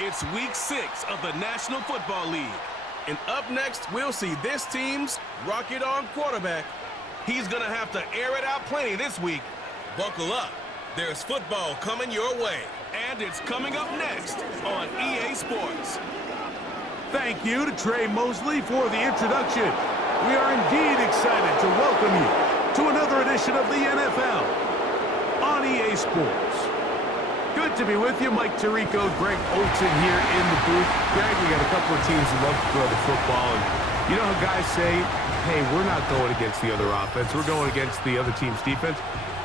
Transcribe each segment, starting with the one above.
It's week 6 of the National Football League. And up next, we'll see this team's rocket-arm quarterback. He's going to have to air it out plenty this week. Buckle up. There's football coming your way. And it's coming up next on EA Sports. Thank you to Trey Mosley for the introduction. We are indeed excited to welcome you to another edition of the NFL on EA Sports. Good to be with you. Mike Tirico, Greg Olsen here in the booth. Greg, we got a couple of teams who love to throw the football. And you know how guys say, hey, we're not going against the other offense. We're going against the other team's defense.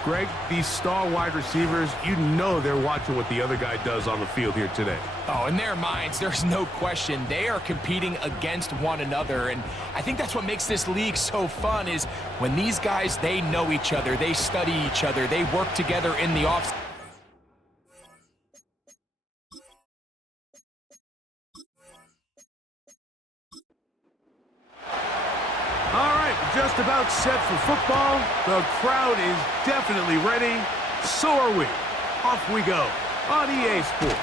Greg, these star wide receivers, you know they're watching what the other guy does on the field here today. Oh, in their minds, there's no question. They are competing against one another. And I think that's what makes this league so fun is when these guys, they know each other. They study each other. They work together in the offseason. Just about set for football. The crowd is definitely ready. So are we. Off we go on EA Sports.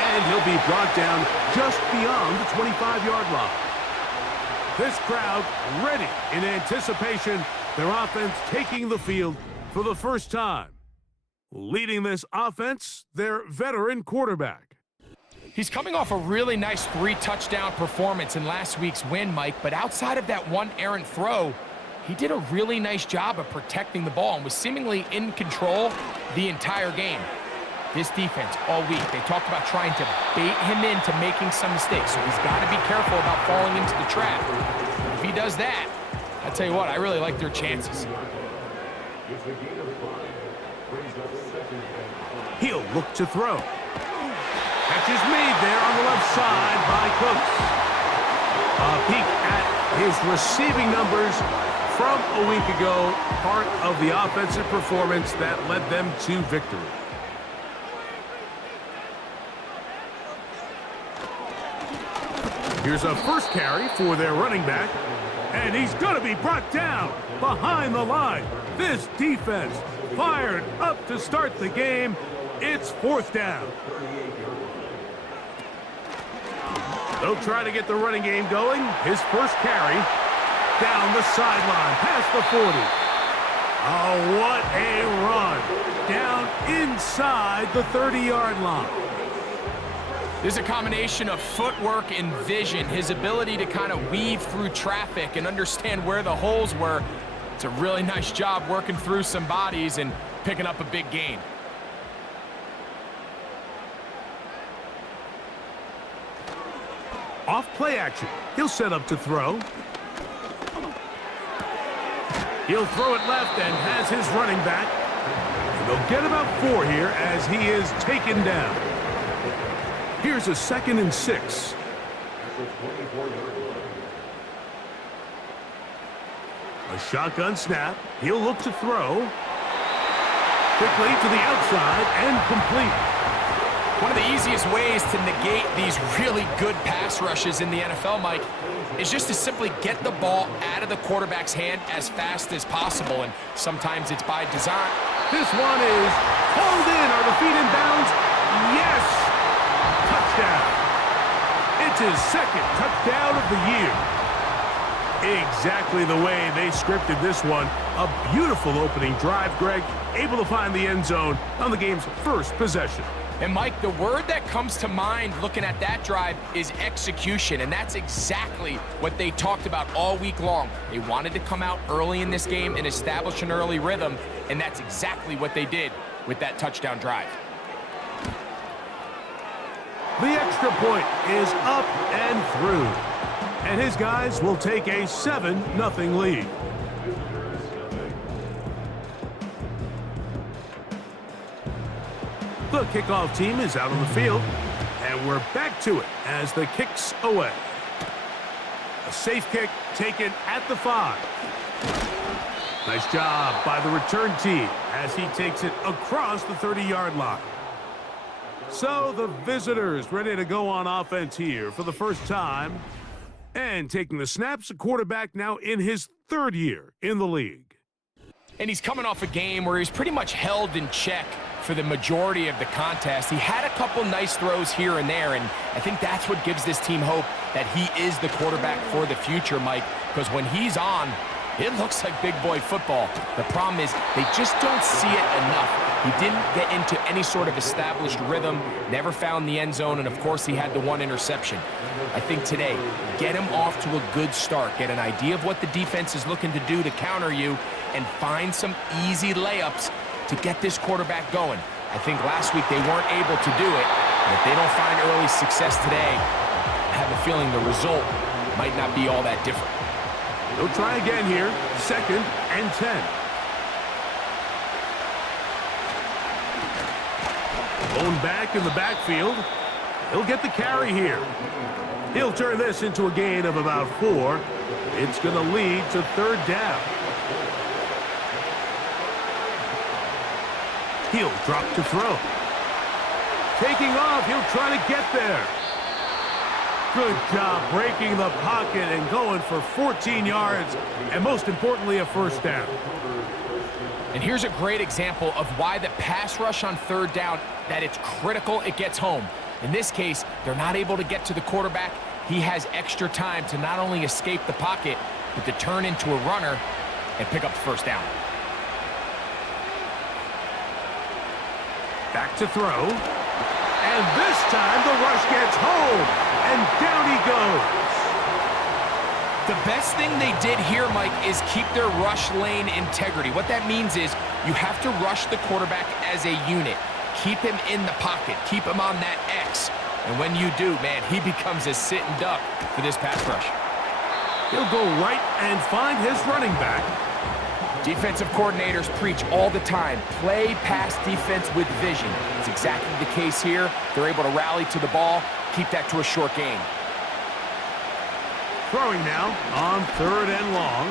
And he'll be brought down just beyond the 25-yard line. This crowd ready in anticipation. Their offense taking the field for the first time. Leading this offense, their veteran quarterback. He's coming off a really nice 3-touchdown performance in last week's win, Mike, but outside of that one errant throw, he did a really nice job of protecting the ball and was seemingly in control the entire game. This defense, all week, they talked about trying to bait him into making some mistakes, so he's got to be careful about falling into the trap. If he does that, I tell you what, I really like their chances. He'll look to throw. Catch is made there on the left side by Cooks. A peek at his receiving numbers from a week ago, part of the offensive performance that led them to victory. Here's a first carry for their running back, and he's going to be brought down behind the line. This defense fired up to start the game. It's 4th down. They'll try to get the running game going. His first carry down the sideline, past the 40. Oh, what a run. Down inside the 30-yard line. There's a combination of footwork and vision, his ability to kind of weave through traffic and understand where the holes were. It's a really nice job working through some bodies and picking up a big gain. Off play action. He'll set up to throw. He'll throw it left and has his running back. And they'll get about 4 here as he is taken down. Here's a 2nd and 6. A shotgun snap. He'll look to throw. Quickly to the outside and complete. One of the easiest ways to negate these really good pass rushes in the NFL, Mike, is just to simply get the ball out of the quarterback's hand as fast as possible, and sometimes it's by design. This one is hauled in. Are the feet in bounds? Yes! Touchdown. It's his 2nd touchdown of the year. Exactly the way they scripted this one. A beautiful opening drive, Greg. Able to find the end zone on the game's first possession. And, Mike, the word that comes to mind looking at that drive is execution, and that's exactly what they talked about all week long. They wanted to come out early in this game and establish an early rhythm, and that's exactly what they did with that touchdown drive. The extra point is up and through, and his guys will take a 7-0 lead. The kickoff team is out on the field, and we're back to it as the kick's away. A safe kick taken at the 5. Nice job by the return team as he takes it across the 30-yard line. So the visitors ready to go on offense here for the first time. And taking the snaps, a quarterback now in his 3rd year in the league. And he's coming off a game where he's pretty much held in check for the majority of the contest. He had a couple nice throws here and there, and I think that's what gives this team hope that he is the quarterback for the future, Mike, because when he's on, it looks like big boy football. The problem is they just don't see it enough. He didn't get into any sort of established rhythm, never found the end zone, and of course he had the one interception. I think today, get him off to a good start, get an idea of what the defense is looking to do to counter you, and find some easy layups to get this quarterback going. I think last week they weren't able to do it, and if they don't find early success today, I have a feeling the result might not be all that different. They'll try again here, 2nd and 10. Going back in the backfield. He'll get the carry here. He'll turn this into a gain of about 4. It's going to lead to 3rd down. He'll drop to throw. Taking off, he'll try to get there. Good job breaking the pocket and going for 14 yards, and most importantly, a 1st down. And here's a great example of why the pass rush on 3rd down, that it's critical it gets home. In this case, they're not able to get to the quarterback. He has extra time to not only escape the pocket, but to turn into a runner and pick up the 1st down. Back to throw. And this time the rush gets home. And down he goes. The best thing they did here, Mike, is keep their rush lane integrity. What that means is you have to rush the quarterback as a unit. Keep him in the pocket. Keep him on that X. And when you do, man, he becomes a sitting duck for this pass rush. He'll go right and find his running back. Defensive coordinators preach all the time, play pass defense with vision. It's exactly the case here. They're able to rally to the ball, keep that to a short gain. Throwing now on 3rd and long.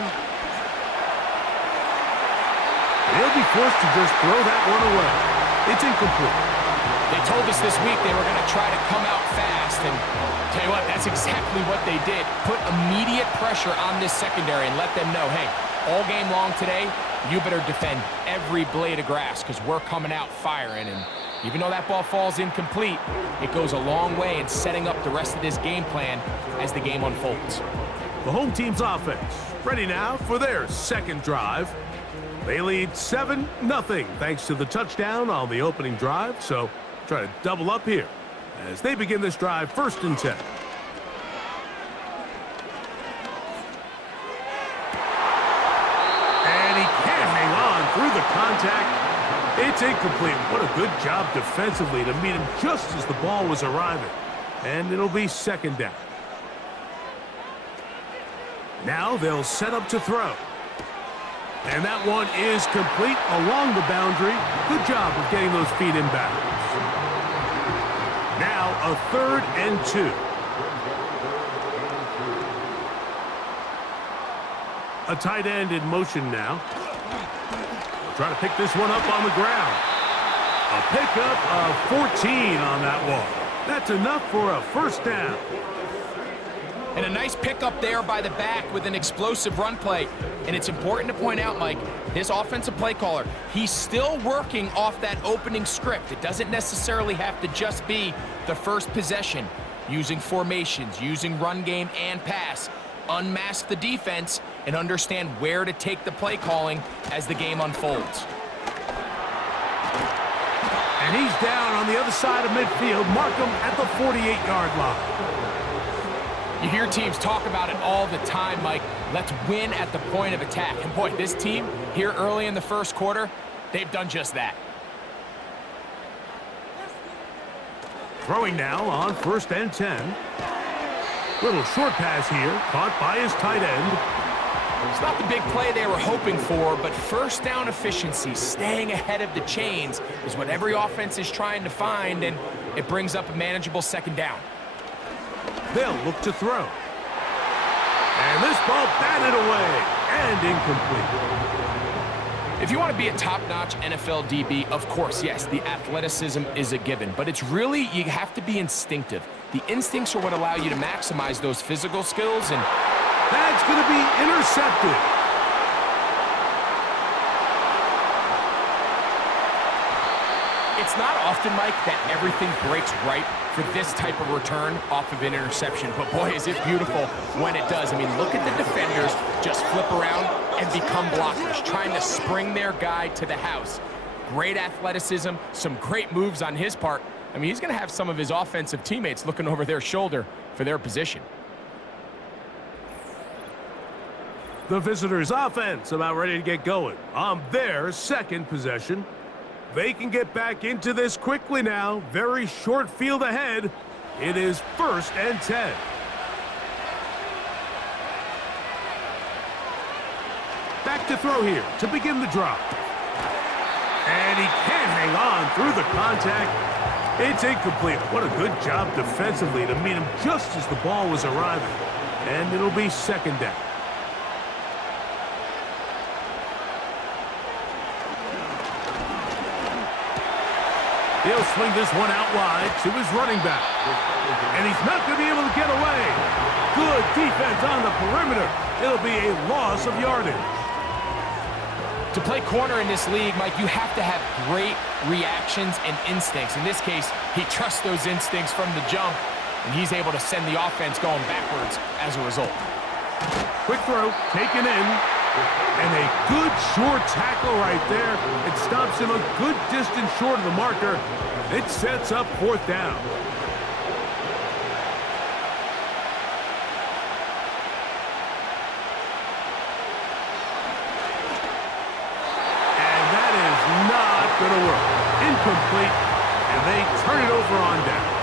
He'll be forced to just throw that one away. It's incomplete. They told us this week they were going to try to come out fast, and tell you what, that's exactly what they did. Put immediate pressure on this secondary and let them know, hey, all game long today, you better defend every blade of grass because we're coming out firing. And even though that ball falls incomplete, it goes a long way in setting up the rest of this game plan as the game unfolds. The home team's offense ready now for their 2nd drive. They lead 7-0 thanks to the touchdown on the opening drive. So try to double up here as they begin this drive 1st and 10. Through the contact, it's incomplete. What a good job defensively to meet him just as the ball was arriving. And it'll be 2nd down. Now they'll set up to throw. And that one is complete along the boundary. Good job of getting those feet in bounds. Now a 3rd and 2. A tight end in motion now. Try to pick this one up on the ground. A pickup of 14 on that one. That's enough for a 1st down. And a nice pickup there by the back with an explosive run play. And it's important to point out, Mike, this offensive play caller, he's still working off that opening script. It doesn't necessarily have to just be the first possession. Using formations, using run game and pass. Unmask the defense and understand where to take the play calling as the game unfolds. And he's down on the other side of midfield. Mark him at the 48-yard line. You hear teams talk about it all the time, Mike. Let's win at the point of attack. And boy, this team here early in the 1st quarter, they've done just that. Throwing now on 1st and 10. Little short pass here, caught by his tight end. It's not the big play they were hoping for, but 1st down efficiency, staying ahead of the chains, is what every offense is trying to find, and it brings up a manageable 2nd down. They'll look to throw. And this ball batted away and incomplete. If you want to be a top-notch NFL DB, of course, yes, the athleticism is a given, but it's really, you have to be instinctive. The instincts are what allow you to maximize those physical skills, and that's going to be intercepted. It's not often, Mike, that everything breaks right for this type of return off of an interception. But boy, is it beautiful when it does. I mean, look at the defenders just flip around and become blockers, trying to spring their guy to the house. Great athleticism, some great moves on his part. I mean, he's going to have some of his offensive teammates looking over their shoulder for their position. The visitors' offense about ready to get going on their second possession. They can get back into this quickly now. Very short field ahead. It is 1st and 10. Back to throw here to begin the drop. And he can't hang on through the contact. It's incomplete. What a good job defensively to meet him just as the ball was arriving. And it'll be 2nd down. He'll swing this one out wide to his running back. And he's not going to be able to get away. Good defense on the perimeter. It'll be a loss of yardage. To play corner in this league, Mike, you have to have great reactions and instincts. In this case, he trusts those instincts from the jump, and he's able to send the offense going backwards as a result. Quick throw, taken in. And a good short tackle right there. It stops him a good distance short of the marker. It sets up 4th down. And that is not going to work. Incomplete. And they turn it over on downs.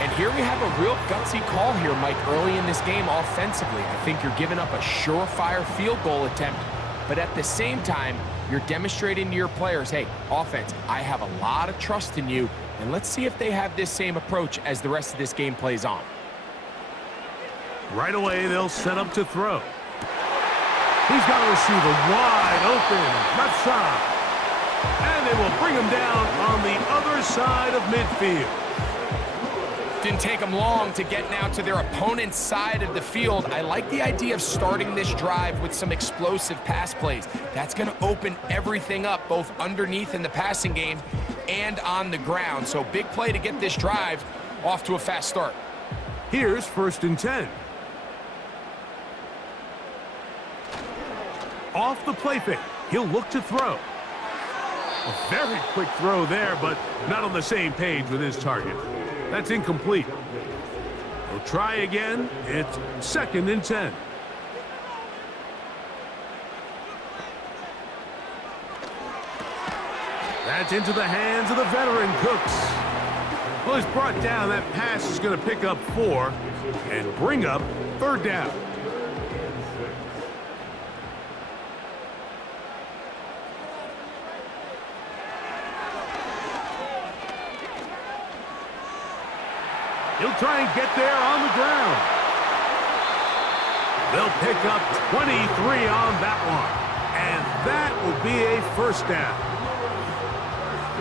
And here we have a real gutsy call here, Mike, early in this game offensively. I think you're giving up a surefire field goal attempt, but at the same time, you're demonstrating to your players, hey, offense, I have a lot of trust in you, and let's see if they have this same approach as the rest of this game plays on. Right away, they'll set up to throw. He's got a receiver wide open, left side. And they will bring him down on the other side of midfield. Didn't take them long to get now to their opponent's side of the field. I like the idea of starting this drive with some explosive pass plays. That's going to open everything up, both underneath in the passing game and on the ground. So big play to get this drive off to a fast start. Here's 1st and 10. Off the play fake, he'll look to throw. A very quick throw there, but not on the same page with his target. That's incomplete. He'll try again. It's 2nd and 10. That's into the hands of the veteran Cooks. Well, he's brought down. That pass is going to pick up 4 and bring up 3rd down. He'll try and get there on the ground. They'll pick up 23 on that one. And that will be a 1st down.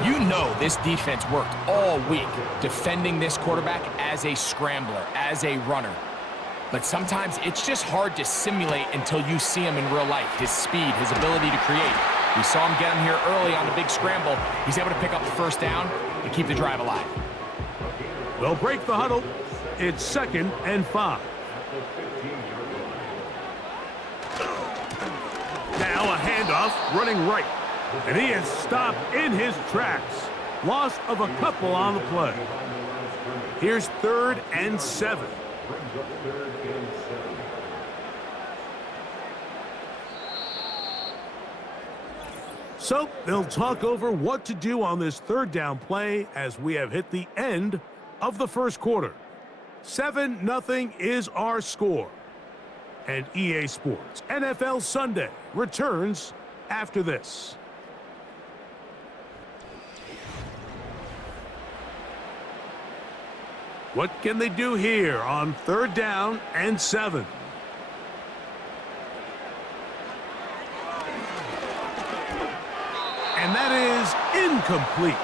You know this defense worked all week defending this quarterback as a scrambler, as a runner. But sometimes it's just hard to simulate until you see him in real life. His speed, his ability to create. We saw him get him here early on the big scramble. He's able to pick up the 1st down and keep the drive alive. They'll break the huddle. It's 2nd and 5. Now a handoff running right. And he is stopped in his tracks. Loss of a couple on the play. Here's 3rd and 7. So they'll talk over what to do on this 3rd down play as we have hit the end of the 1st quarter. 7-0 is our score. And EA Sports NFL Sunday returns after this. What can they do here on 3rd down and 7? And that is incomplete.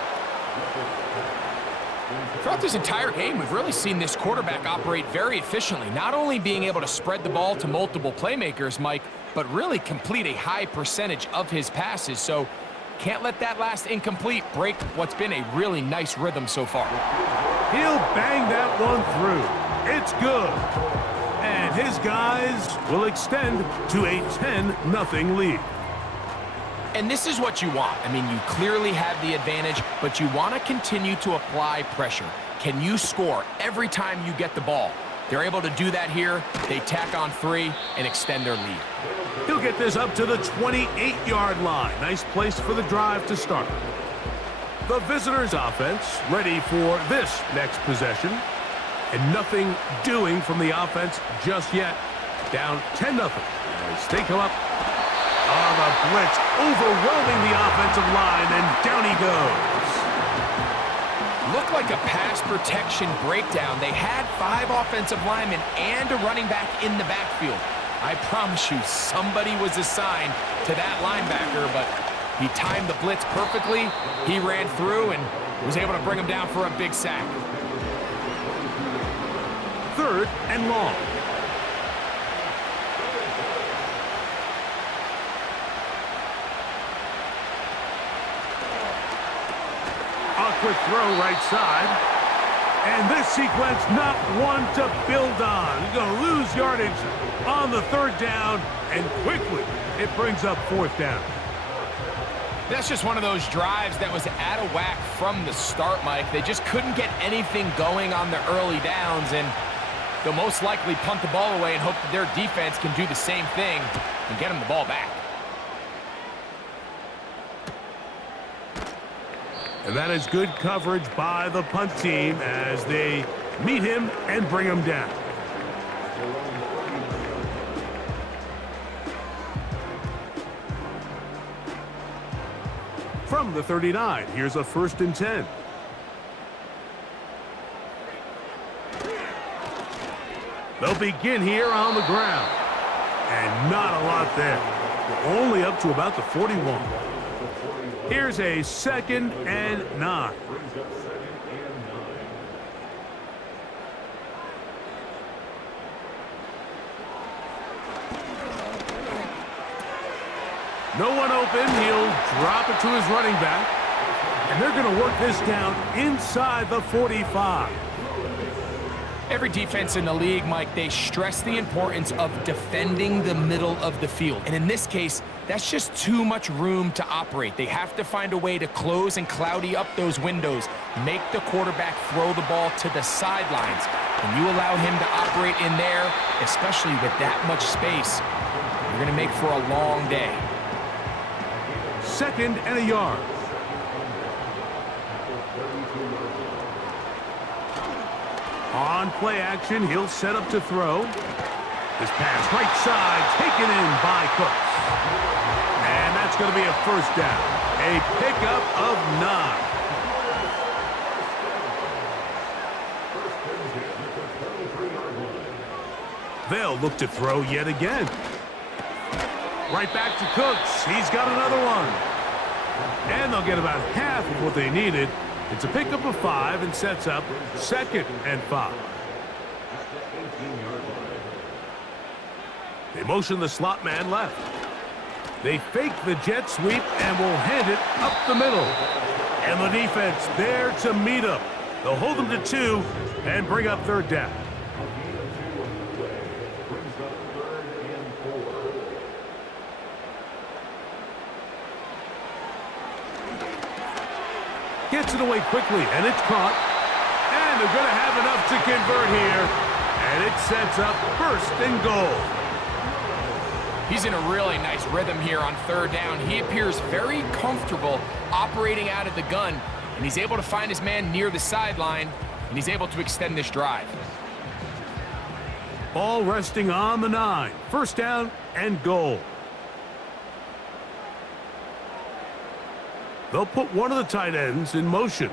Throughout this entire game, we've really seen this quarterback operate very efficiently, not only being able to spread the ball to multiple playmakers, Mike, but really complete a high percentage of his passes. So Can't let that last incomplete break what's been a really nice rhythm so far. He'll bang that one through. It's good. And his guys will extend to a 10-0 lead. And this is what you want. I mean, you clearly have the advantage, but you want to continue to apply pressure. Can you score every time you get the ball? They're able to do that here. They tack on 3 and extend their lead. He'll get this up to the 28-yard line. Nice place for the drive to start. The visitors' offense ready for this next possession. And nothing doing from the offense just yet. Down 10-0 as they come up on the blitz, overwhelming the offensive line, and down he goes. Looked like a pass protection breakdown. They had 5 offensive linemen and a running back in the backfield. I promise you, somebody was assigned to that linebacker, but he timed the blitz perfectly. He ran through and was able to bring him down for a big sack. 3rd and long. A quick throw right side. And this sequence, not one to build on. He's going to lose yardage on the 3rd down, and quickly it brings up 4th down. That's just one of those drives that was out of whack from the start, Mike. They just couldn't get anything going on the early downs, and they'll most likely punt the ball away and hope that their defense can do the same thing and get them the ball back. And that is good coverage by the punt team as they meet him and bring him down. From the 39, here's a 1st and 10. They'll begin here on the ground. And not a lot there. Only up to about the 41. Here's a 2nd and 9. No one open. He'll drop it to his running back. And they're going to work this down inside the 45. Every defense in the league, Mike, they stress the importance of defending the middle of the field. And in this case, that's just too much room to operate. They have to find a way to close and cloudy up those windows, make the quarterback throw the ball to the sidelines. When you allow him to operate in there, especially with that much space, you're going to make for a long day. 2nd and a yard. On play action, he'll set up to throw. This pass right side taken in by Cooks. And that's going to be a 1st down. A pickup of 9. They'll look to throw yet again. Right back to Cooks. He's got another one. And they'll get about half of what they needed. It's a pickup of 5 and sets up 2nd and 5. They motion the slot man left. They fake the jet sweep and will hand it up the middle. And the defense there to meet them. They'll hold them to 2 and bring up 3rd down. Gets it away quickly, and it's caught. And they're going to have enough to convert here. And it sets up 1st and goal. He's in a really nice rhythm here on 3rd down. He appears very comfortable operating out of the gun, and he's able to find his man near the sideline, and he's able to extend this drive. Ball resting on the 9. 1st down and goal. They'll put one of the tight ends in motion.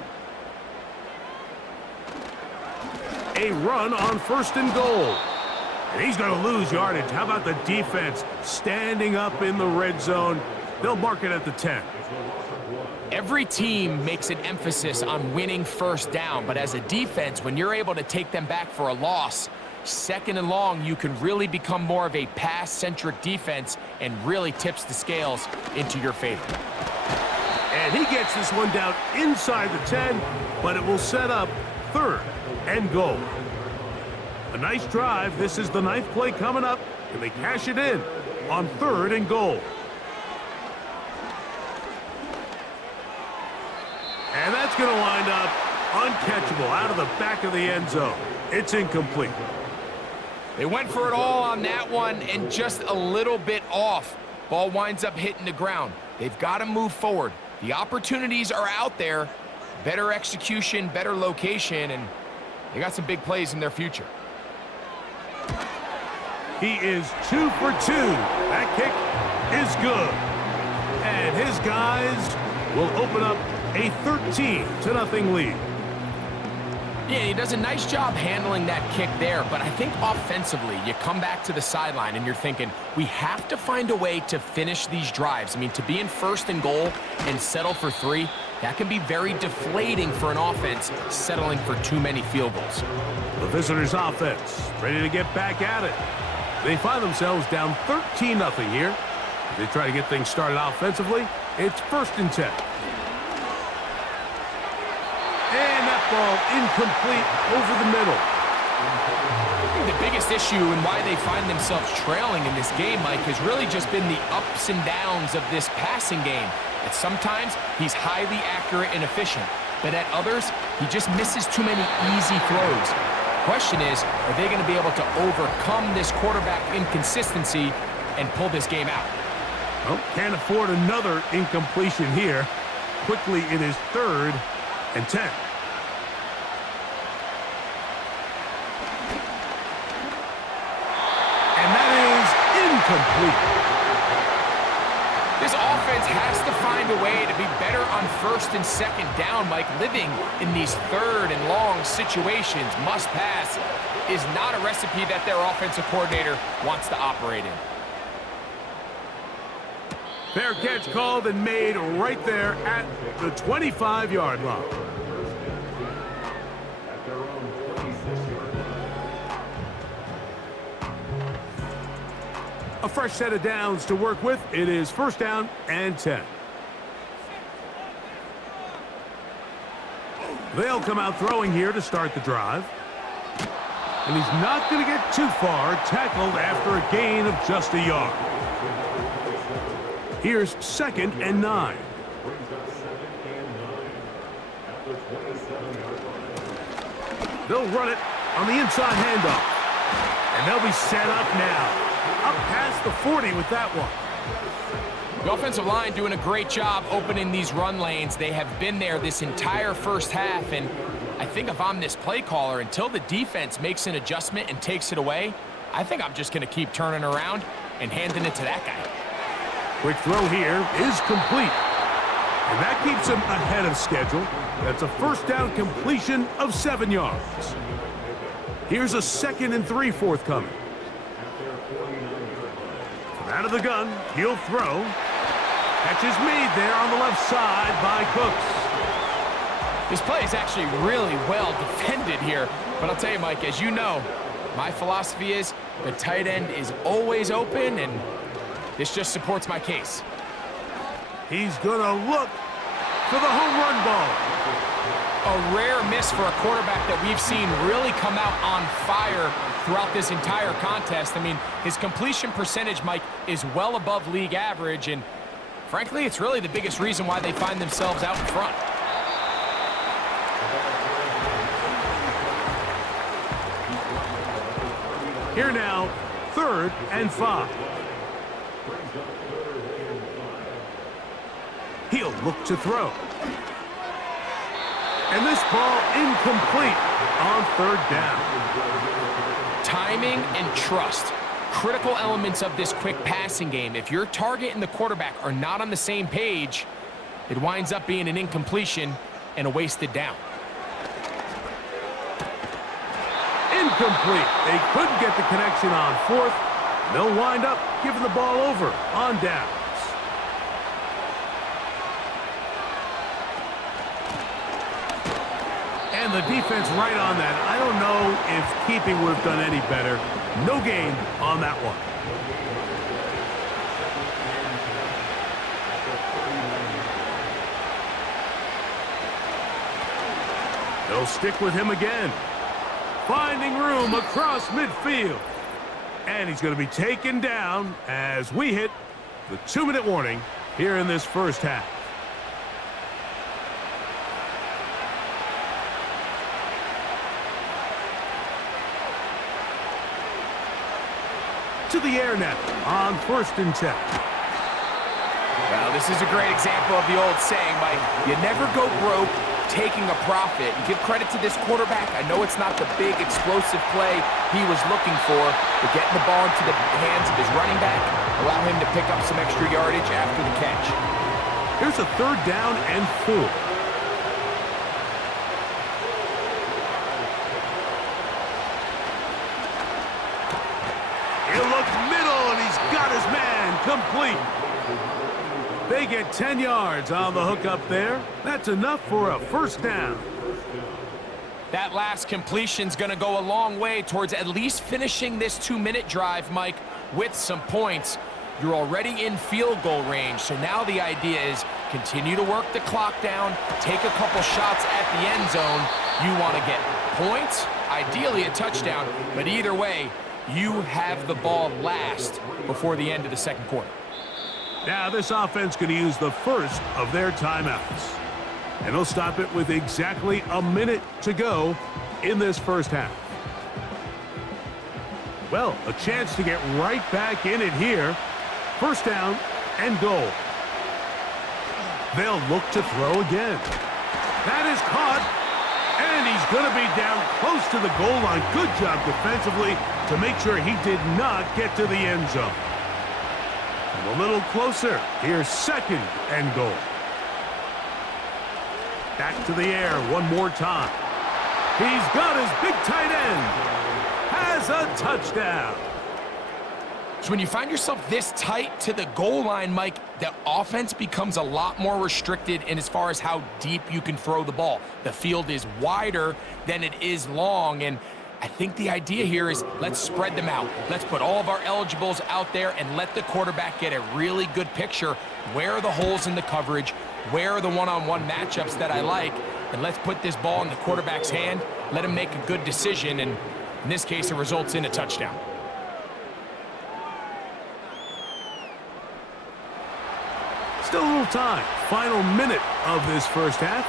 A run on 1st and goal. And he's going to lose yardage. How about the defense standing up in the red zone? They'll mark it at the 10. Every team makes an emphasis on winning 1st down, but as a defense, when you're able to take them back for a loss, 2nd and long, you can really become more of a pass-centric defense and really tips the scales into your favor. And he gets this one down inside the 10, but it will set up 3rd and goal. A nice drive. This is the 9th play coming up, and they cash it in on 3rd and goal. And that's going to wind up uncatchable out of the back of the end zone. It's incomplete. They went for it all on that one and just a little bit off. Ball winds up hitting the ground. They've got to move forward. The opportunities are out there. Better execution, better location, and they got some big plays in their future. He is 2 for 2. That kick is good. And his guys will open up a 13-0 lead. Yeah, he does a nice job handling that kick there, but I think offensively, you come back to the sideline and you're thinking, we have to find a way to finish these drives. I mean, to be in 1st and goal and settle for 3, that can be very deflating for an offense settling for too many field goals. The visitors' offense ready to get back at it. They find themselves down 13-0 here. As they try to get things started offensively, it's 1st and 10. And that ball incomplete over the middle. I think the biggest issue and why they find themselves trailing in this game, Mike, has really just been the ups and downs of this passing game. At sometimes, he's highly accurate and efficient, but at others, he just misses too many easy throws. Question is, are they going to be able to overcome this quarterback inconsistency and pull this game out? Well, can't afford another incompletion here. Quickly, it is 3rd and 10. And that is incomplete. This offense has to find a way to be better on 1st and 2nd down, Mike. Living in these 3rd and long situations, must pass, is not a recipe that their offensive coordinator wants to operate in. Fair catch called and made right there at the 25-yard line. A fresh set of downs to work with. It is 1st down and 10. They'll come out throwing here to start the drive. And he's not going to get too far, tackled after a gain of just a yard. Here's 2nd and 9. They'll run it on the inside handoff. And they'll be set up now. Up past the 40 with that one. The offensive line doing a great job opening these run lanes. They have been there this entire 1st half, and I think if I'm this play caller, until the defense makes an adjustment and takes it away, I think I'm just going to keep turning around and handing it to that guy. Quick throw here is complete. And that keeps him ahead of schedule. That's a 1st down completion of 7 yards. Here's a 2nd and 3 forthcoming. From out of the gun, he'll throw. Catch is made there on the left side by Cooks. This play is actually really well defended here. But I'll tell you, Mike, as you know, my philosophy is the tight end is always open, and this just supports my case. He's going to look for the home run ball. A rare miss for a quarterback that we've seen really come out on fire throughout this entire contest. I mean, his completion percentage, Mike, is well above league average, and frankly, it's really the biggest reason why they find themselves out in front. Here now, 3rd and 5. He'll look to throw. And this ball incomplete on 3rd down. Timing and trust, critical elements of this quick passing game. If your target and the quarterback are not on the same page, it winds up being an incompletion and a wasted down. Incomplete. They couldn't get the connection on 4th. They'll wind up giving the ball over on downs. And the defense right on that. I don't know if keeping would have done any better. No gain on that one. They'll stick with him again. Finding room across midfield. And he's going to be taken down as we hit the 2-minute warning here in this first half. To the air now on 1st and 10. Well, this is a great example of the old saying, Mike. You never go broke taking a profit. And give credit to this quarterback. I know it's not the big explosive play he was looking for, but getting the ball into the hands of his running back allow him to pick up some extra yardage after the catch. Here's a 3rd down and 4. He'll look middle, and he's got his man complete. They get 10 yards on the hook up there. That's enough for a 1st down. That last completion's going to go a long way towards at least finishing this 2-minute drive, Mike, with some points. You're already in field goal range, so now the idea is continue to work the clock down, take a couple shots at the end zone. You want to get points, ideally a touchdown, but either way, you have the ball last before the end of the 2nd quarter. Now this offense going to use the first of their timeouts. And they'll stop it with exactly a minute to go in this first half. Well, a chance to get right back in it here. 1st down and goal. They'll look to throw again. That is caught. And he's going to be down close to the goal line. Good job defensively to make sure he did not get to the end zone. A little closer. Here's 2nd and goal. Back to the air one more time. He's got his big tight end. Has a touchdown. So when you find yourself this tight to the goal line, Mike, the offense becomes a lot more restricted in as far as how deep you can throw the ball. The field is wider than it is long, and I think the idea here is let's spread them out. Let's put all of our eligibles out there and let the quarterback get a really good picture. Where are the holes in the coverage? Where are the one-on-one matchups that I like? And let's put this ball in the quarterback's hand, let him make a good decision, and in this case, it results in a touchdown. Still a little time. Final minute of this first half.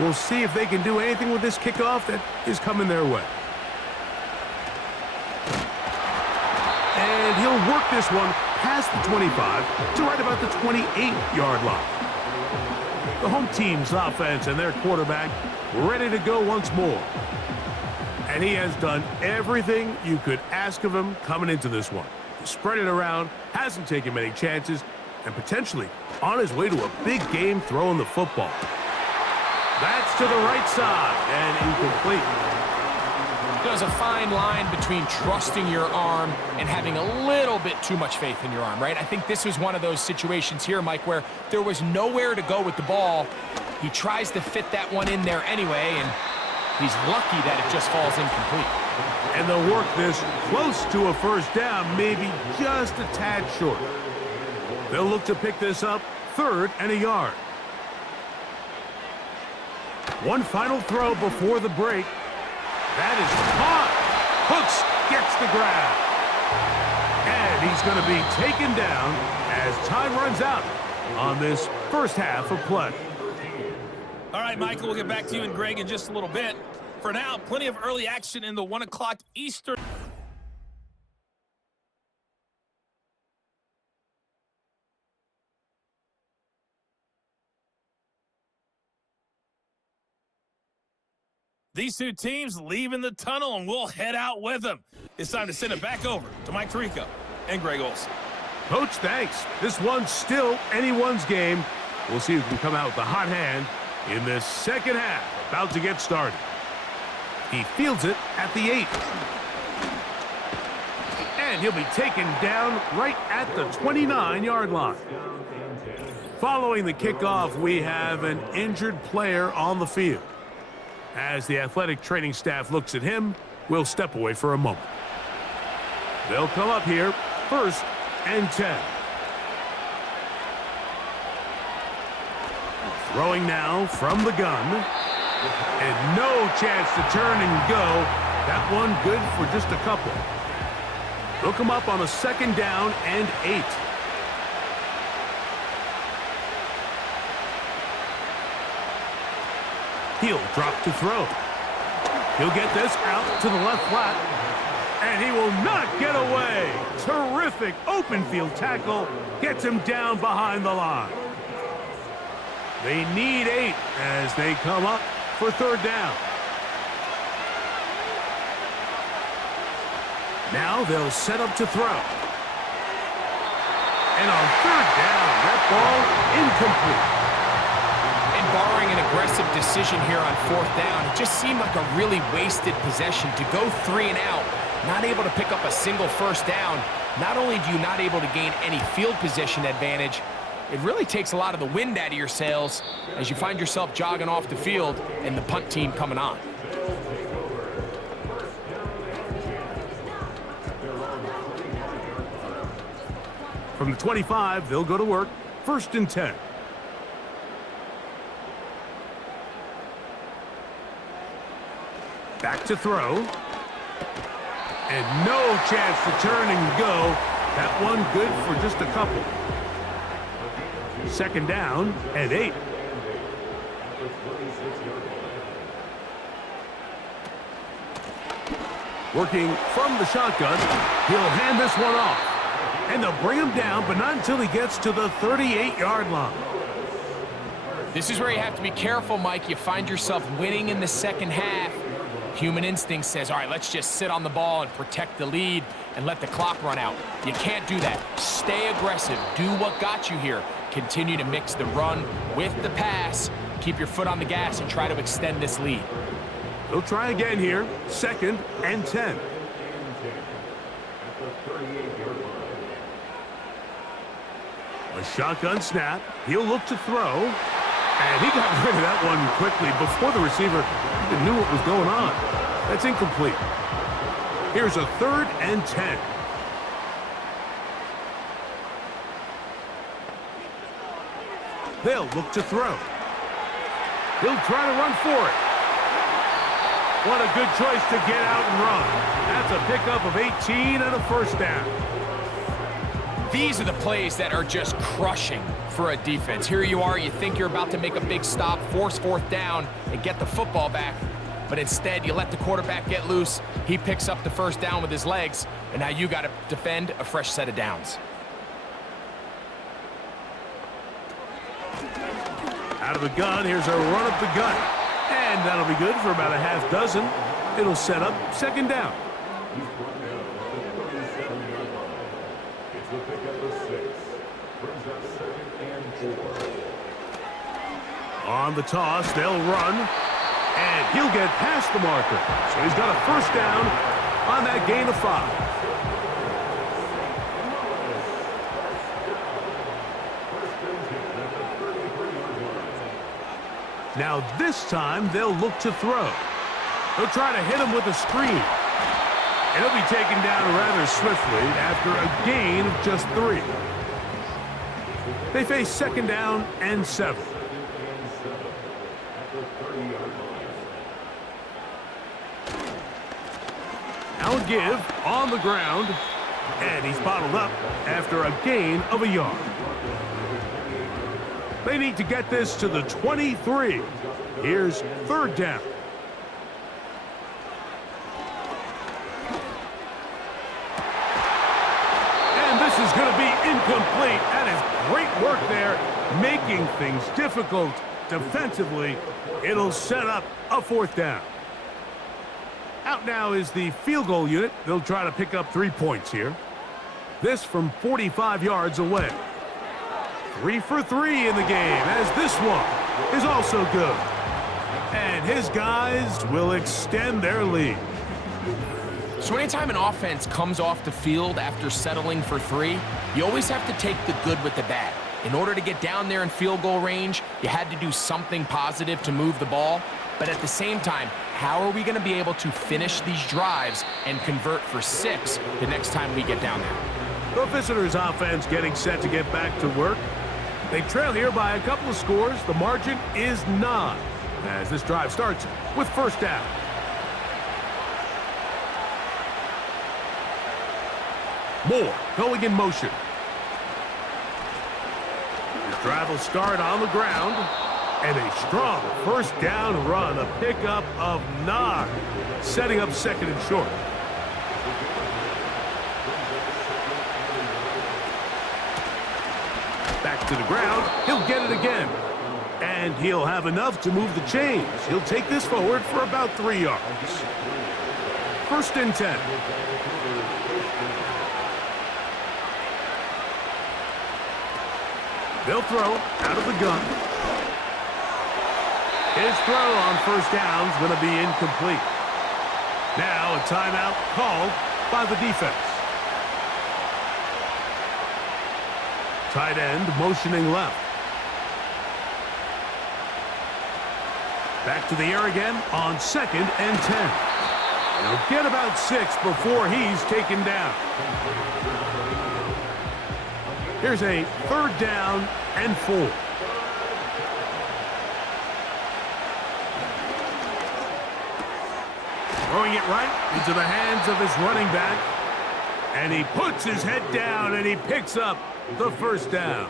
We'll see if they can do anything with this kickoff that is coming their way. And he'll work this one past the 25 to right about the 28-yard line. The home team's offense and their quarterback ready to go once more. And he has done everything you could ask of him coming into this one. He spread it around, hasn't taken many chances, and potentially on his way to a big game throwing the football. That's to the right side and incomplete. There's a fine line between trusting your arm and having a little bit too much faith in your arm, right? I think this was one of those situations here, Mike, where there was nowhere to go with the ball. He tries to fit that one in there anyway, and he's lucky that it just falls incomplete. And they'll work this close to a 1st down, maybe just a tad short. They'll look to pick this up 3rd and a yard. One final throw before the break. That is caught. Hooks gets the grab. And he's going to be taken down as time runs out on this first half of play. All right, Michael, we'll get back to you and Greg in just a little bit. For now, plenty of early action in the 1 o'clock Eastern. These two teams leaving the tunnel, and we'll head out with them. It's time to send it back over to Mike Tirico and Greg Olson. Coach, thanks. This one's still anyone's game. We'll see who can come out with the hot hand in this second half. About to get started. He fields it at the 8. And he'll be taken down right at the 29-yard line. Following the kickoff, we have an injured player on the field. As the athletic training staff looks at him, we'll step away for a moment. They'll come up here, 1st and 10. Throwing now from the gun. And no chance to turn and go. That one good for just a couple. They'll come up on a 2nd down and 8. He'll drop to throw. He'll get this out to the left flat. And he will not get away. Terrific open field tackle. Gets him down behind the line. They need 8 as they come up for 3rd down. Now they'll set up to throw. And on 3rd down, that ball incomplete. And barring an aggressive decision here on 4th down, it just seemed like a really wasted possession to go 3 and out, not able to pick up a single 1st down. Not only do you not able to gain any field position advantage, it really takes a lot of the wind out of your sails as you find yourself jogging off the field and the punt team coming on. From the 25, they'll go to work. 1st and 10. Back to throw. And no chance to turn and go. That one good for just a couple. 2nd down and 8. Working from the shotgun, he'll hand this one off. And they'll bring him down, but not until he gets to the 38-yard line. This is where you have to be careful, Mike. You find yourself winning in the 2nd half. Human instinct says, all right, let's just sit on the ball and protect the lead and let the clock run out. You can't do that. Stay aggressive. Do what got you here. Continue to mix the run with the pass. Keep your foot on the gas and try to extend this lead. They'll try again here. 2nd and 10. A shotgun snap. He'll look to throw. And he got rid of that one quickly before the receiver even knew what was going on. That's incomplete. Here's a 3rd and 10. They'll look to throw. He'll try to run for it. What a good choice to get out and run. That's a pickup of 18 and a 1st down. These are the plays that are just crushing for a defense. Here you are, you think you're about to make a big stop, force 4th down, and get the football back. But instead, you let the quarterback get loose. He picks up the 1st down with his legs, and now you got to defend a fresh set of downs. Out of the gun, here's a run up the gut. And that'll be good for about a half dozen. It'll set up 2nd down. On the toss, they'll run. And he'll get past the marker. So he's got a 1st down on that gain of 5. Now this time, they'll look to throw. They'll try to hit him with a screen. And he'll be taken down rather swiftly after a gain of just 3. They face 2nd down and 7. Now a give on the ground. And he's bottled up after a gain of a yard. They need to get this to the 23. Here's 3rd down. And this is going to be incomplete. That is great work there, making things difficult defensively. It'll set up a 4th down. Out now is the field goal unit. They'll try to pick up 3 points here. This from 45 yards away. 3 for 3 in the game, as this one is also good. And his guys will extend their lead. So anytime an offense comes off the field after settling for 3, you always have to take the good with the bad. In order to get down there in field goal range, you had to do something positive to move the ball. But at the same time, how are we going to be able to finish these drives and convert for 6 the next time we get down there? The visitors' offense getting set to get back to work. They trail here by a couple of scores. The margin is 9. as this drive starts with first down. Moore going in motion. His drive will start on the ground. And a strong first down run, a pickup of 9, setting up second and short. Back to the ground, he'll get it again. And he'll have enough to move the chains. He'll take this forward for about 3 yards. First and 10. They'll throw out of the gun. His throw on first down is going to be incomplete. Now a timeout called by the defense. Tight end motioning left. Back to the air again on second and 10. He'll get about 6 before he's taken down. Here's a third down and 4. Throwing it right into the hands of his running back. And he puts his head down and he picks up the first down.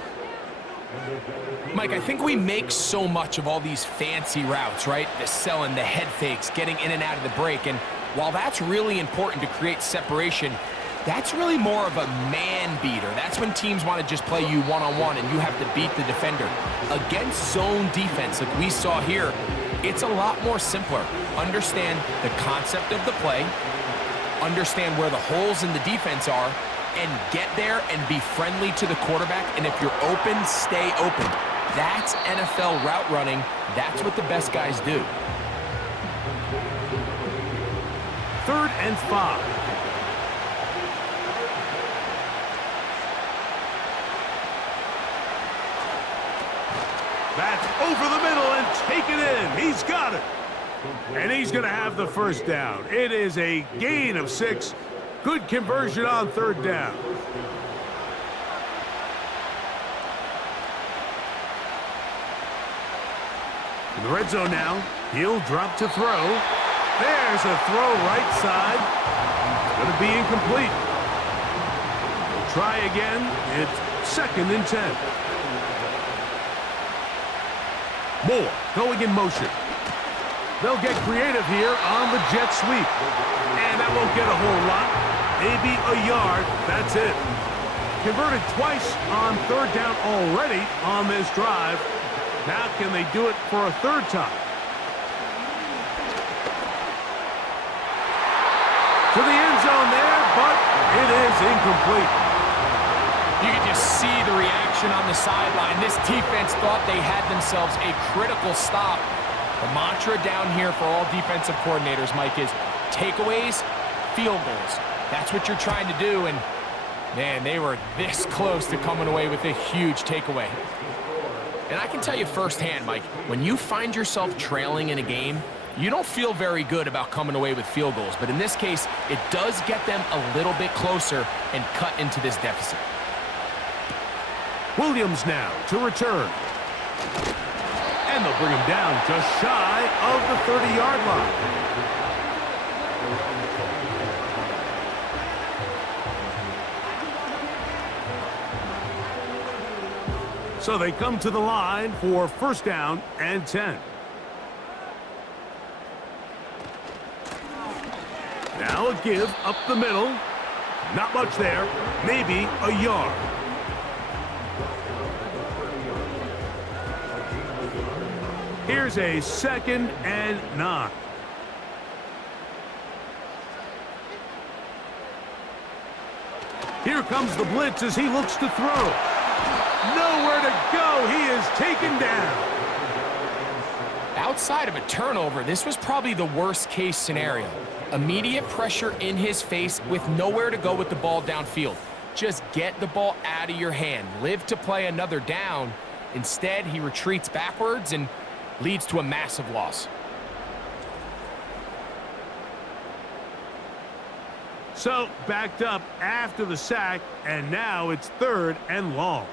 Mike, I think we make so much of all these fancy routes, right? The selling, the head fakes, getting in and out of the break. And while that's really important to create separation, that's really more of a man beater. That's when teams want to just play you one-on-one and you have to beat the defender. Against zone defense like we saw here, it's a lot more simpler. Understand the concept of the play, understand where the holes in the defense are, and get there and be friendly to the quarterback. And if you're open, stay open. That's NFL route running. That's what the best guys do. Third and 5. That's over the middle and taken in. He's got it. And he's going to have the first down. It is a gain of 6. Good conversion on third down. In the red zone now, he'll drop to throw. There's a throw right side. It's going to be incomplete. He'll try again. It's second and 10. Moore going in motion. They'll get creative here on the jet sweep. And that won't get a whole lot. Maybe a yard. That's it. Converted twice on third down already on this drive. Now can they do it for a third time? To the end zone there, but it is incomplete. You can just see the reaction on the sideline. This defense thought they had themselves a critical stop. The mantra down here for all defensive coordinators, Mike, is takeaways, field goals. That's what you're trying to do, and man, they were this close to coming away with a huge takeaway. And I can tell you firsthand, Mike, when you find yourself trailing in a game, you don't feel very good about coming away with field goals. But in this case, it does get them a little bit closer and cut into this deficit. Williams now to return. And they'll bring him down just shy of the 30-yard line. So they come to the line for first down and 10. Now a give up the middle. Not much there. Maybe a yard. Here's a second and 9. Here comes the blitz as he looks to throw. Nowhere to go. He is taken down. Outside of a turnover, this was probably the worst case scenario. Immediate pressure in his face with nowhere to go with the ball downfield. Just get the ball out of your hand. Live to play another down. Instead, he retreats backwards and leads to a massive loss. So backed up after the sack, and now it's third and long.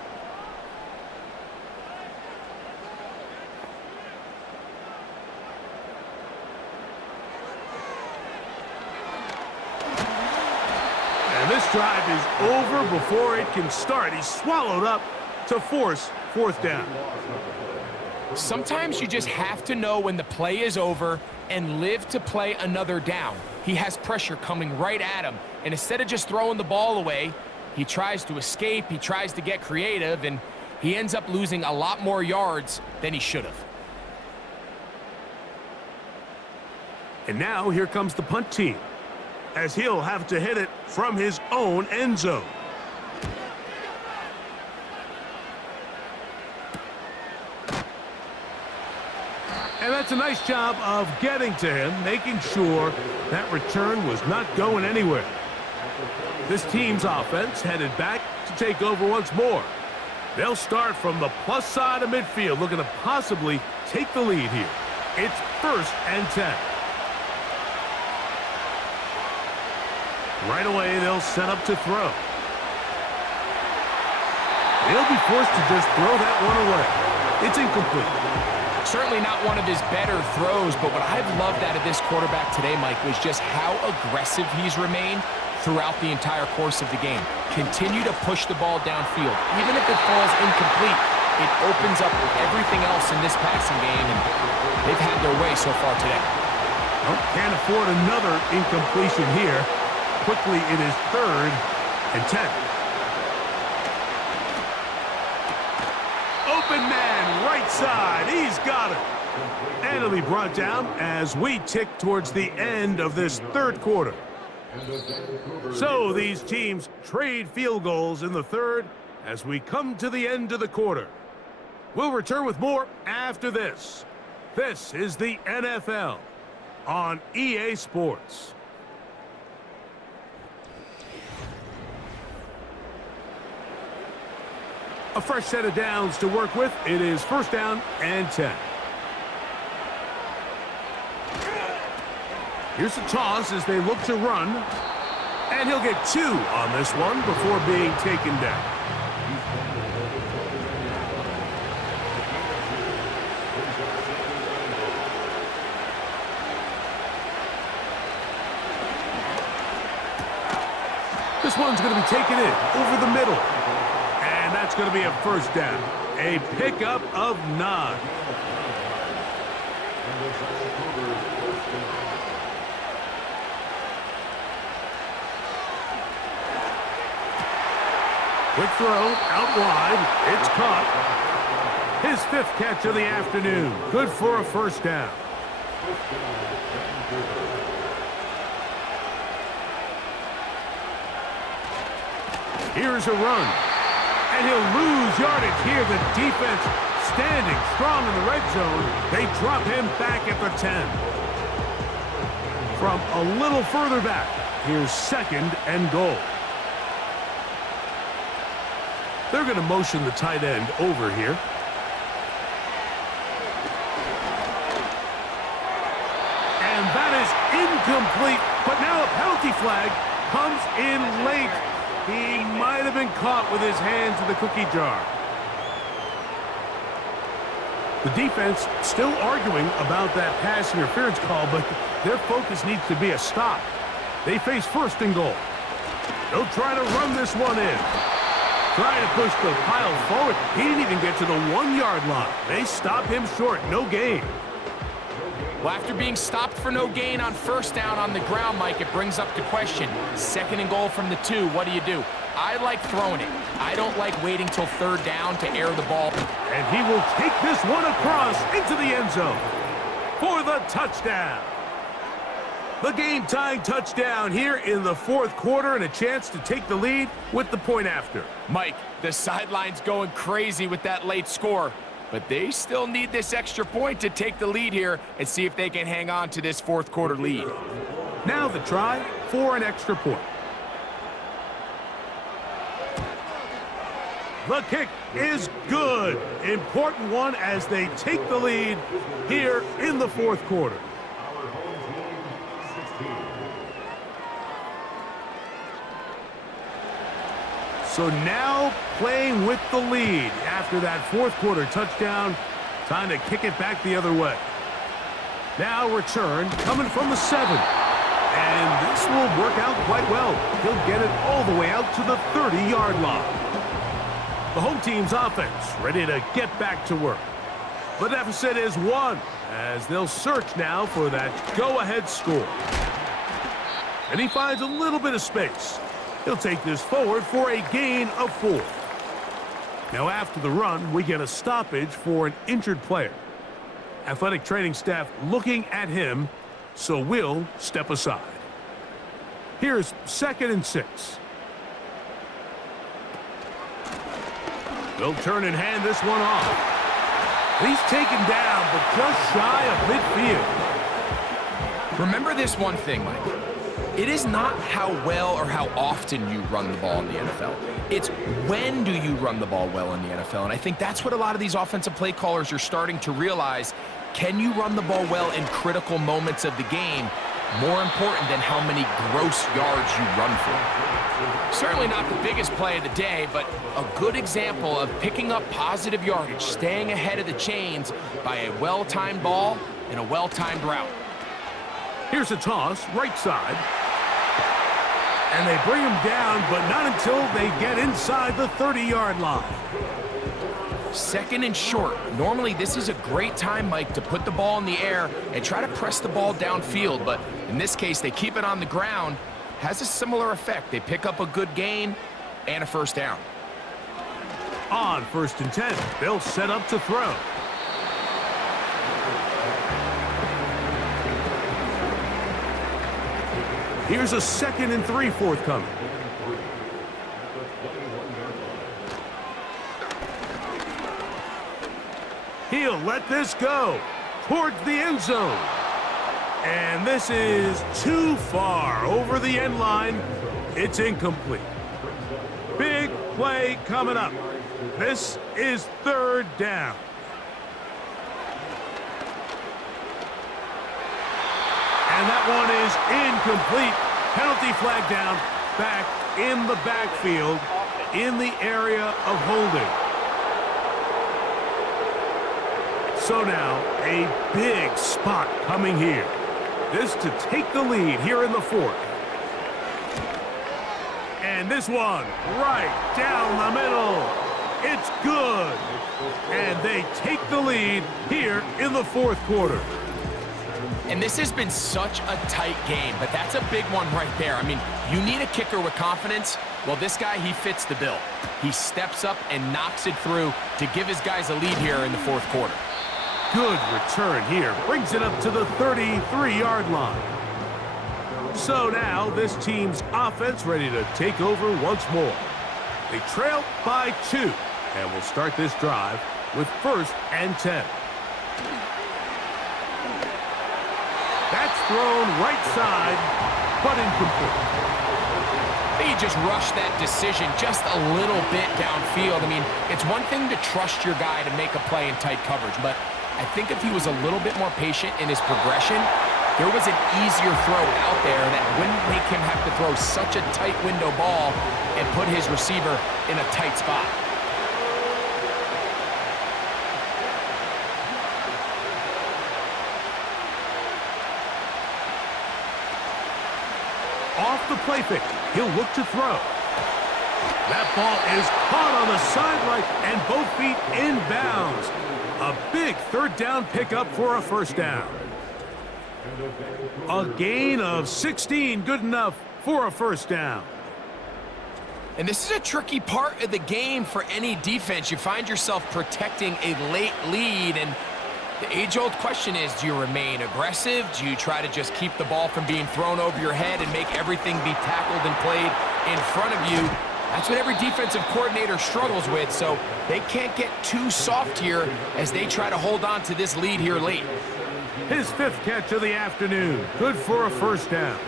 drive is over before it can start. He's swallowed up to force fourth down. Sometimes you just have to know when the play is over and live to play another down. He has pressure coming right at him, and instead of just throwing the ball away, he tries to escape, he tries to get creative, and he ends up losing a lot more yards than he should have. And now here comes the punt team, as he'll have to hit it from his own end zone. And that's a nice job of getting to him, making sure that return was not going anywhere. This team's offense headed back to take over once more. They'll start from the plus side of midfield, looking to possibly take the lead here. It's 1st and 10. Right away, they'll set up to throw. They'll be forced to just throw that one away. It's incomplete. Certainly not one of his better throws, but what I've loved out of this quarterback today, Mike, was just how aggressive he's remained throughout the entire course of the game. Continue to push the ball downfield. Even if it falls incomplete, it opens up everything else in this passing game, and they've had their way so far today. Well, can't afford another incompletion here. Quickly, it is 3rd and 10. Open man, right side. He's got it. And it'll be brought down as we tick towards the end of this 3rd quarter. So these teams trade field goals in the 3rd as we come to the end of the quarter. We'll return with more after this. This is the NFL on EA Sports. A fresh set of downs to work with. It is 1st down and 10. Here's the toss as they look to run. And he'll get 2 on this one before being taken down. This one's going to be taken in over the middle. And that's going to be a 1st down. A pickup of 9. Quick throw, out wide. It's caught. His 5th catch of the afternoon. Good for a 1st down. Here's a run. And he'll lose yardage here. The defense standing strong in the red zone. They drop him back at the 10. From a little further back, here's 2nd and goal. They're going to motion the tight end over here. And that is incomplete. But now a penalty flag comes in late. He might have been caught with his hands in the cookie jar. The defense still arguing about that pass interference call, but their focus needs to be a stop. They face 1st and goal. They'll try to run this one in. Trying to push the pile forward. He didn't even get to the 1-yard line. They stop him short. No gain. Well, after being stopped for no gain on 1st down on the ground, Mike, it brings up the question. 2nd and goal from the 2. What do? I like throwing it. I don't like waiting till 3rd down to air the ball. And he will take this one across into the end zone for the touchdown. The game-tying touchdown here in the 4th quarter, and a chance to take the lead with the point after. Mike, the sideline's going crazy with that late score, but they still need this extra point to take the lead here and see if they can hang on to this 4th quarter lead. Now the try for an extra point. The kick is good. Important one as they take the lead here in the 4th quarter. So now playing with the lead after that 4th quarter touchdown. Time to kick it back the other way. Now return coming from the 7. And this will work out quite well. He'll get it all the way out to the 30-yard line. The home team's offense ready to get back to work. The deficit is 1, as they'll search now for that go-ahead score. And he finds a little bit of space. He'll take this forward for a gain of 4. Now after the run, we get a stoppage for an injured player. Athletic training staff looking at him, so we'll step aside. Here's 2nd and 6. They'll turn and hand this one off. He's taken down, but just shy of midfield. Remember this one thing, Mike. It is not how well or how often you run the ball in the NFL. It's when do you run the ball well in the NFL. And I think that's what a lot of these offensive play callers are starting to realize. Can you run the ball well in critical moments of the game? More important than how many gross yards you run for. Certainly not the biggest play of the day, but a good example of picking up positive yardage, staying ahead of the chains by a well-timed ball and a well-timed route. Here's a toss, right side. And they bring him down, but not until they get inside the 30-yard line. 2nd and short. Normally, this is a great time, Mike, to put the ball in the air and try to press the ball downfield. But in this case, they keep it on the ground. Has a similar effect. They pick up a good gain and a 1st down. On 1st and 10, they'll set up to throw. Here's a 2nd and 3 forthcoming. He'll let this go towards the end zone. And this is too far over the end line. It's incomplete. Big play coming up. This is 3rd down. And that one is incomplete. Penalty flag down, back in the backfield, in the area of holding. So now, a big spot coming here. This to take the lead here in the 4th. And this one, right down the middle. It's good. And they take the lead here in the 4th quarter. And this has been such a tight game, but that's a big one right there. I mean, you need a kicker with confidence. Well, this guy, he fits the bill. He steps up and knocks it through to give his guys a lead here in the 4th quarter. Good return here. Brings it up to the 33-yard line. So now this team's offense ready to take over once more. They trail by 2. And will start this drive with 1st and 10. That's thrown right side, but incomplete. He just rushed that decision just a little bit downfield. I mean, it's one thing to trust your guy to make a play in tight coverage, but I think if he was a little bit more patient in his progression, there was an easier throw out there that wouldn't make him have to throw such a tight window ball and put his receiver in a tight spot. Off the play fake, he'll look to throw. That ball is caught on the sideline and both feet inbounds. A big 3rd down pickup for a 1st down. A gain of 16, good enough for a 1st down. And this is a tricky part of the game for any defense. You find yourself protecting a late lead, and the age-old question is, do you remain aggressive? Do you try to just keep the ball from being thrown over your head and make everything be tackled and played in front of you? That's what every defensive coordinator struggles with, so they can't get too soft here as they try to hold on to this lead here late. His 5th catch of the afternoon. Good for a 1st down.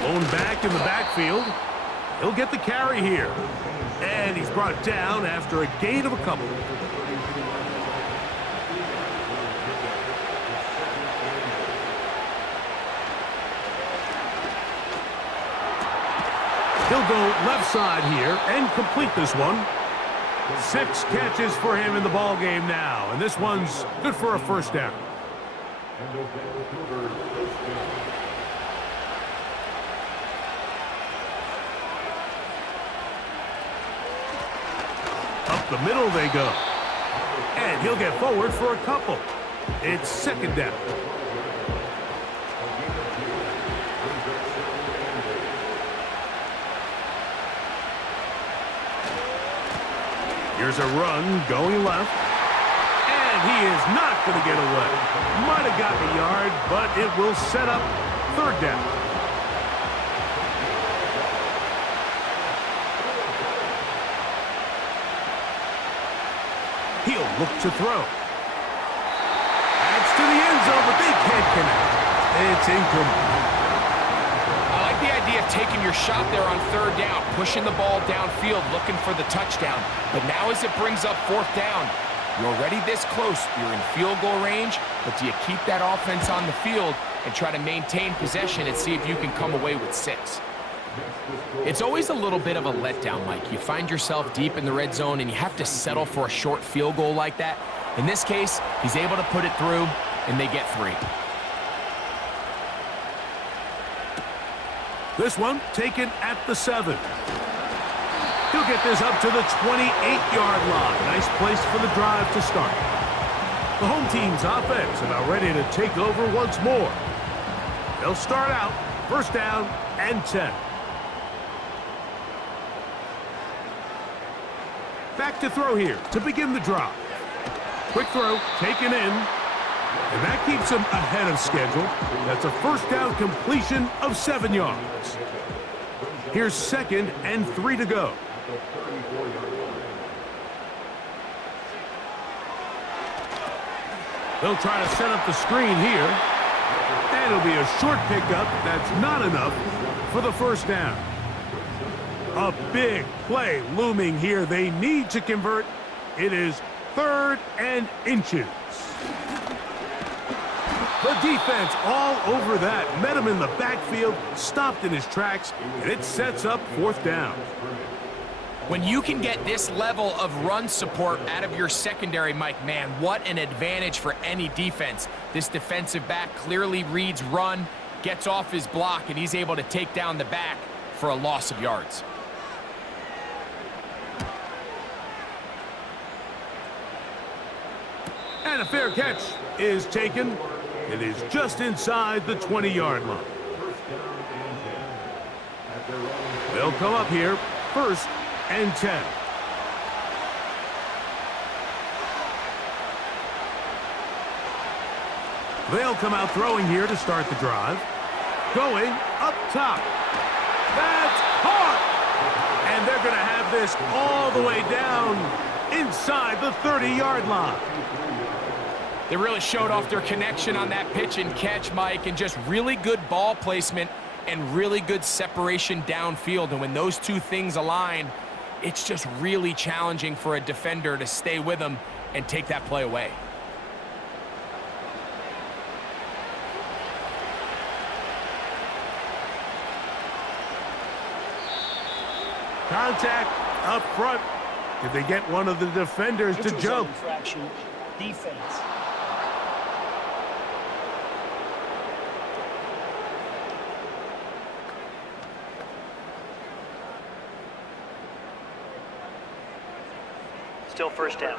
Blown back in the backfield. He'll get the carry here. And he's brought down after a gain of a couple. He'll go left side here and complete this one. 6 catches for him in the ball game now, and this one's good for a first down. Up the middle they go. And he'll get forward for a couple. It's second down. Here's a run going left. And he is not going to get away. Might have gotten a yard, but it will set up third down. He'll look to throw. That's to the end zone, but they can't connect. It's incomplete. I like the idea of taking your shot there on third down, pushing the ball downfield, looking for the touchdown. But now as it brings up fourth down, you're already this close. You're in field goal range, but do you keep that offense on the field and try to maintain possession and see if you can come away with 6? It's always a little bit of a letdown, Mike. You find yourself deep in the red zone and you have to settle for a short field goal like that. In this case, he's able to put it through, and they get 3. This one taken at the 7. He'll get this up to the 28-yard line. Nice place for the drive to start. The home team's offense about ready to take over once more. They'll start out first down and 10. Back to throw here to begin the drive. Quick throw taken in. And that keeps him ahead of schedule. That's a first down completion of 7 yards. Here's second and 3 to go. They'll try to set up the screen here. And it'll be a short pickup. That's not enough for the first down. A big play looming here. They need to convert. It is 3rd and inches. The defense all over that. Met him in the backfield, stopped in his tracks, and it sets up fourth down. When you can get this level of run support out of your secondary, Mike, man, what an advantage for any defense. This defensive back clearly reads run, gets off his block, and he's able to take down the back for a loss of yards. And a fair catch is taken. It is just inside the 20-yard line. They'll come up here, first and 10. They'll come out throwing here to start the drive. Going up top. That's caught! And they're going to have this all the way down inside the 30-yard line. They really showed off their connection on that pitch and catch, Mike, and just really good ball placement and really good separation downfield. And when those two things align, it's just really challenging for a defender to stay with them and take that play away. Contact up front. Did they get one of the defenders to jump? Infraction, defense. Still first down.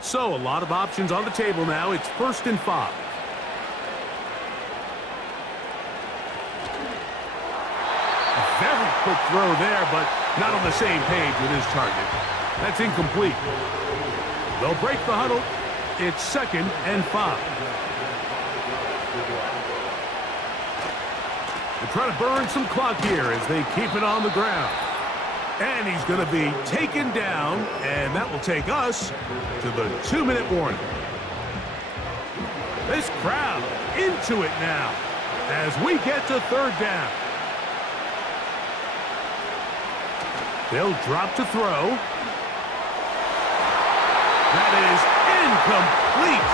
So a lot of options on the table now. It's 1st and 5. A very quick throw there, but not on the same page with his target. That's incomplete. They'll break the huddle. It's 2nd and 5. They try to burn some clock here as they keep it on the ground. And he's going to be taken down, and that will take us to the 2-minute warning. This crowd into it now as we get to third down. They'll drop to throw. That is incomplete.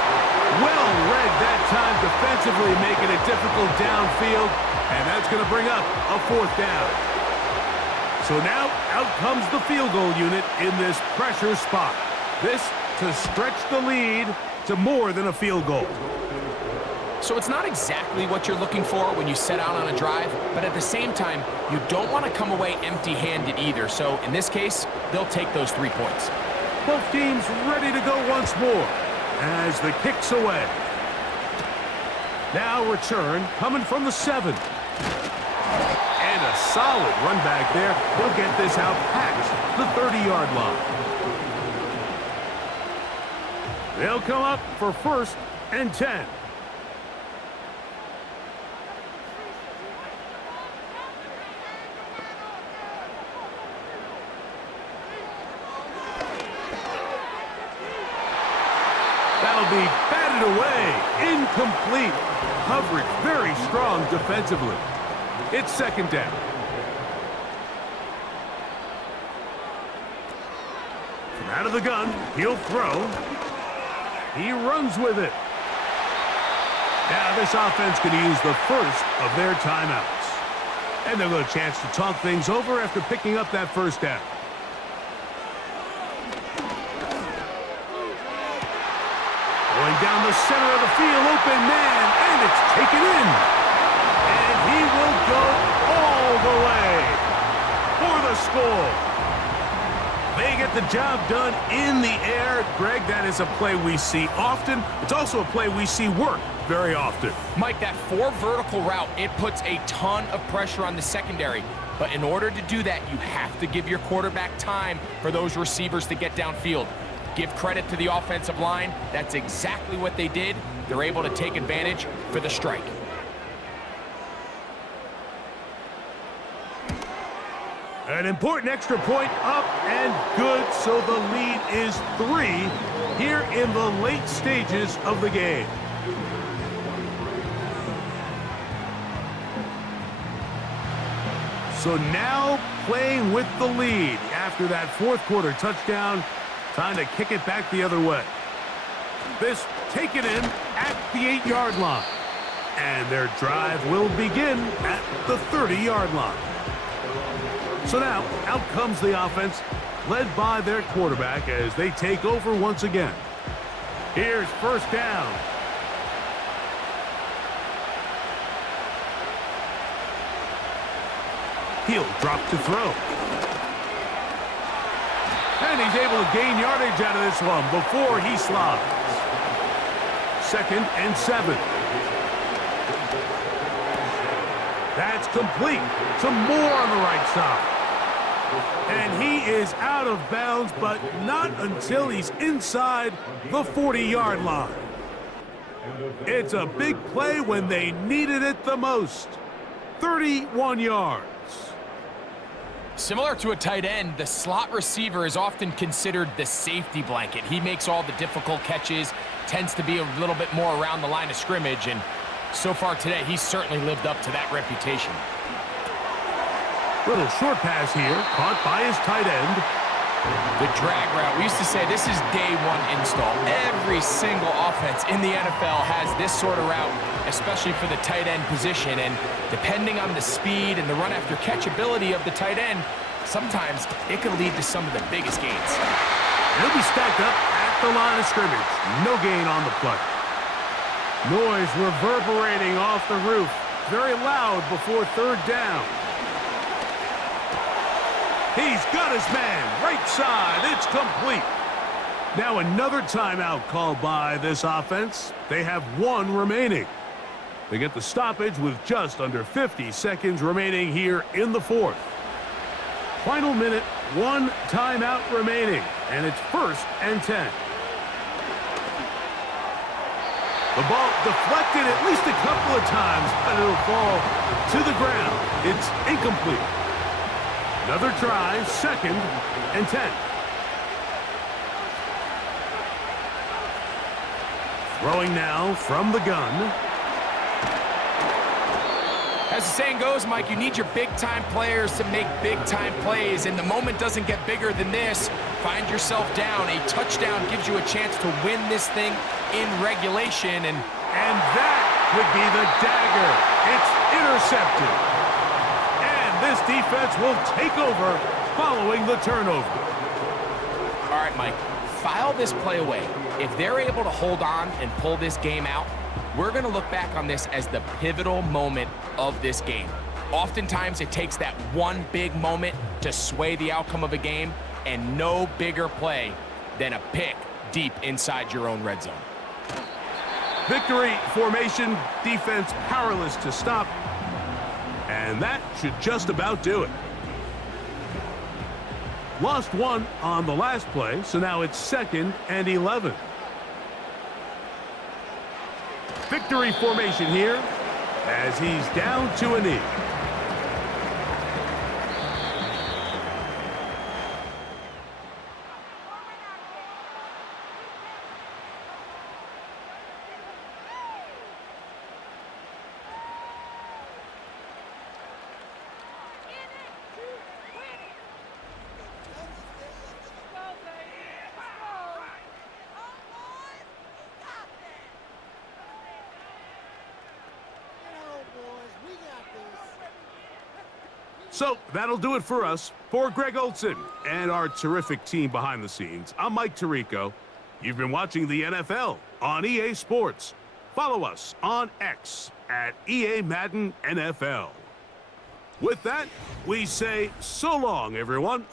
Well read that time defensively, making it difficult downfield, and that's going to bring up a fourth down. So now out comes the field goal unit in this pressure spot. This to stretch the lead to more than a field goal. So it's not exactly what you're looking for when you set out on a drive, but at the same time, you don't want to come away empty-handed either. So in this case, they'll take those 3 points. Both teams ready to go once more as the kick's away. Now return coming from the 7. And a solid run back there. He'll get this out past the 30-yard line. They'll come up for 1st and 10. That'll be batted away. Incomplete. Coverage very strong defensively. It's 2nd down. From out of the gun, he'll throw. He runs with it. Now this offense can use the first of their timeouts. And they'll get a chance to talk things over after picking up that 1st down. Going down the center of the field, open man, and it's taken in. And he will go all the way for the score. They get the job done in the air. Greg, that is a play we see often. It's also a play we see work very often. Mike, that 4 vertical route, it puts a ton of pressure on the secondary. But in order to do that, you have to give your quarterback time for those receivers to get downfield. Give credit to the offensive line. That's exactly what they did. They're able to take advantage for the strike. An important extra point up and good, so the lead is 3 here in the late stages of the game. So now playing with the lead after that 4th quarter touchdown. Time to kick it back the other way. This taken in at the 8-yard line. And their drive will begin at the 30-yard line. So now, out comes the offense, led by their quarterback as they take over once again. Here's 1st down. He'll drop to throw. And he's able to gain yardage out of this one before he slides. 2nd and 7. That's complete. Some more on the right side. And he is out of bounds, but not until he's inside the 40-yard line. It's a big play when they needed it the most. 31 yards. Similar to a tight end, the slot receiver is often considered the safety blanket. He makes all the difficult catches, tends to be a little bit more around the line of scrimmage, and so far today, he's certainly lived up to that reputation. Little short pass here, caught by his tight end. The drag route. We used to say this is day 1 install. Every single offense in the NFL has this sort of route, especially for the tight end position. And depending on the speed and the run after catch ability of the tight end, sometimes it can lead to some of the biggest gains. He'll be stacked up at the line of scrimmage. No gain on the play. Noise reverberating off the roof. Very loud before 3rd down. He's got his man, right side, it's complete. Now another timeout called by this offense. They have 1 remaining. They get the stoppage with just under 50 seconds remaining here in the 4th. Final minute, 1 timeout remaining, and it's 1st and 10. The ball deflected at least a couple of times, but it'll fall to the ground. It's incomplete. Another try, 2nd and 10. Throwing now from the gun. As the saying goes, Mike, you need your big-time players to make big-time plays, and the moment doesn't get bigger than this. Find yourself down. A touchdown gives you a chance to win this thing in regulation, and that would be the dagger. It's intercepted. And this defense will take over following the turnover. All right, Mike, file this play away. If they're able to hold on and pull this game out, we're going to look back on this as the pivotal moment of this game. Oftentimes, it takes that one big moment to sway the outcome of a game, and no bigger play than a pick deep inside your own red zone. Victory formation, defense powerless to stop. And that should just about do it. Lost one on the last play, so now it's 2nd and 11. Victory formation here as he's down to a knee. So that'll do it for us. For Greg Olson and our terrific team behind the scenes, I'm Mike Tirico. You've been watching the NFL on EA Sports. Follow us on X at EA Madden NFL. With that, we say so long, everyone.